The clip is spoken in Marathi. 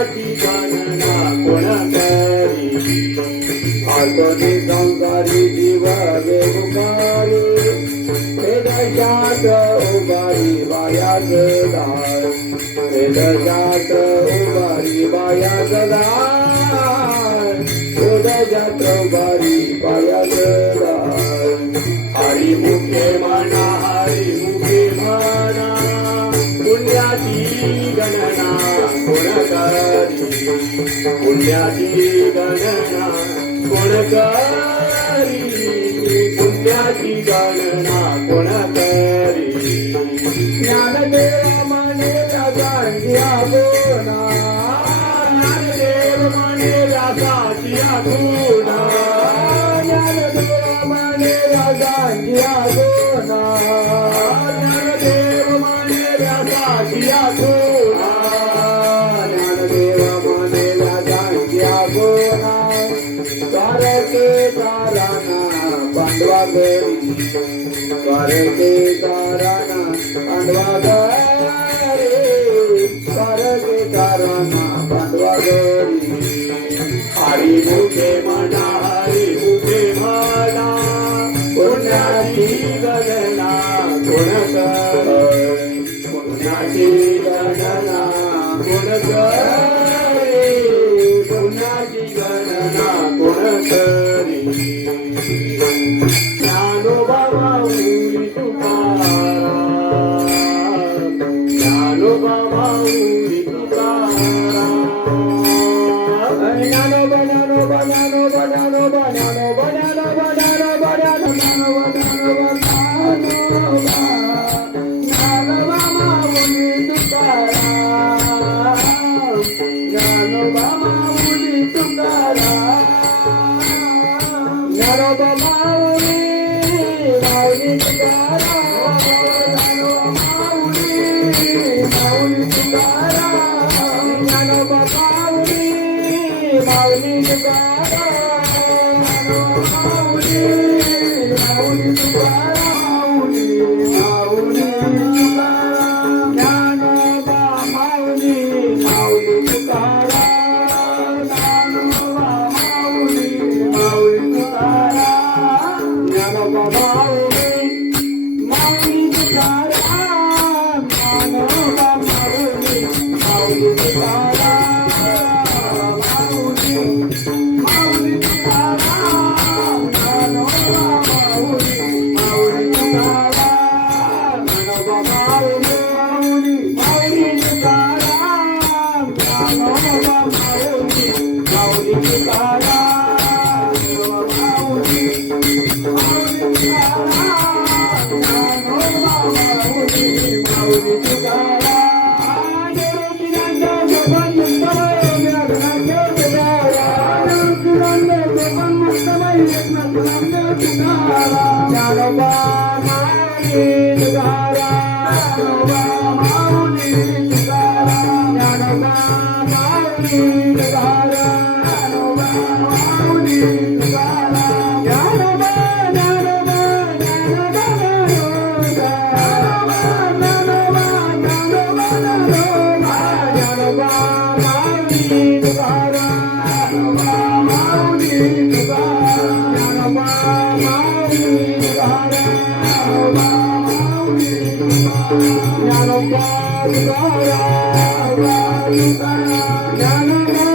पुण्याची गणना कोण करी आतोनी संसारी जीव बेमुखारी हे दशात उभारी बायाच दार हे दशात उभारी बायाच दार हे दशात उभारी बायाच दार हरी मुखे म्हणा हरी मुखे म्हणा पुण्याची गणना कोण करी पुण्याची गणना कोण करी पुण्याची गणना कोण करी ज्ञानदेव म्हणे व्यासाची आगोना ज्ञानदेव म्हणे व्यासाची आगोना ज्ञानदेव म्हणे व्यासाची आगोना ज्ञानदेव म्हणे व्यासाची आगोना ज्ञानदेव म्हणे व्यासाची आगोना कारके कारणा पांडवा गरी कारके कारणा पांडवा गरी कारके कारणा पांडवा गरी हरी मुखे म्हणा हरी मुखे म्हणा पुण्याची गणना कोण करी पुण्याची गणना कोण करी पुण्याची गणना कोण करी ज्ञानोबा माऊली तुकाराम ज्ञानोबा माऊली तुकाराम ज्ञानोबा ज्ञानोबा ज्ञानोबा ज्ञानोबा ज्ञानोबा ज्ञानोबा ज्ञानोबा ज्ञानोबा ज्ञानोबा माऊली तुकाराम ज्ञानोबा माऊली तुकाराम ज्ञानोबा माऊली माऊली तुकाराम ज्ञानोबा माऊली माऊली तुकाराम ज्ञानोबा माऊली माऊली तुकाराम ज्ञानोबा माऊली माऊली तुकाराम माऊली तुकाराम ज्ञानोबा माऊली माऊली तुकाराम ज्ञानोबा माऊली माऊली तुकाराम ज्ञानोबा माऊली माऊली तुकाराम ज्ञानोबा माऊली माऊली तुकाराम माऊली माऊली तुकाराम ज्ञानोबा माऊली माऊली तुकाराम ज्ञानोबा माऊली माऊली माऊली तुकाराम ज्ञानोबा माऊली माऊली तुकाराम माऊली माऊली तुकाराम ज्ञानोबा माऊली माऊली तुकाराम ज्ञानोबा माऊली तुकाराम माऊली तुकाराम ज्ञानोबा माऊली तुकाराम माऊली तुकाराम ज्ञानोबा ज्ञानोबा ज्ञानोबा ज्ञानोबा माऊली तुकाराम माऊली तुकाराम ज्ञानोबा माऊली तुकाराम माऊली तुकाराम ज्ञानोबा तुकाराम ज्ञानोबा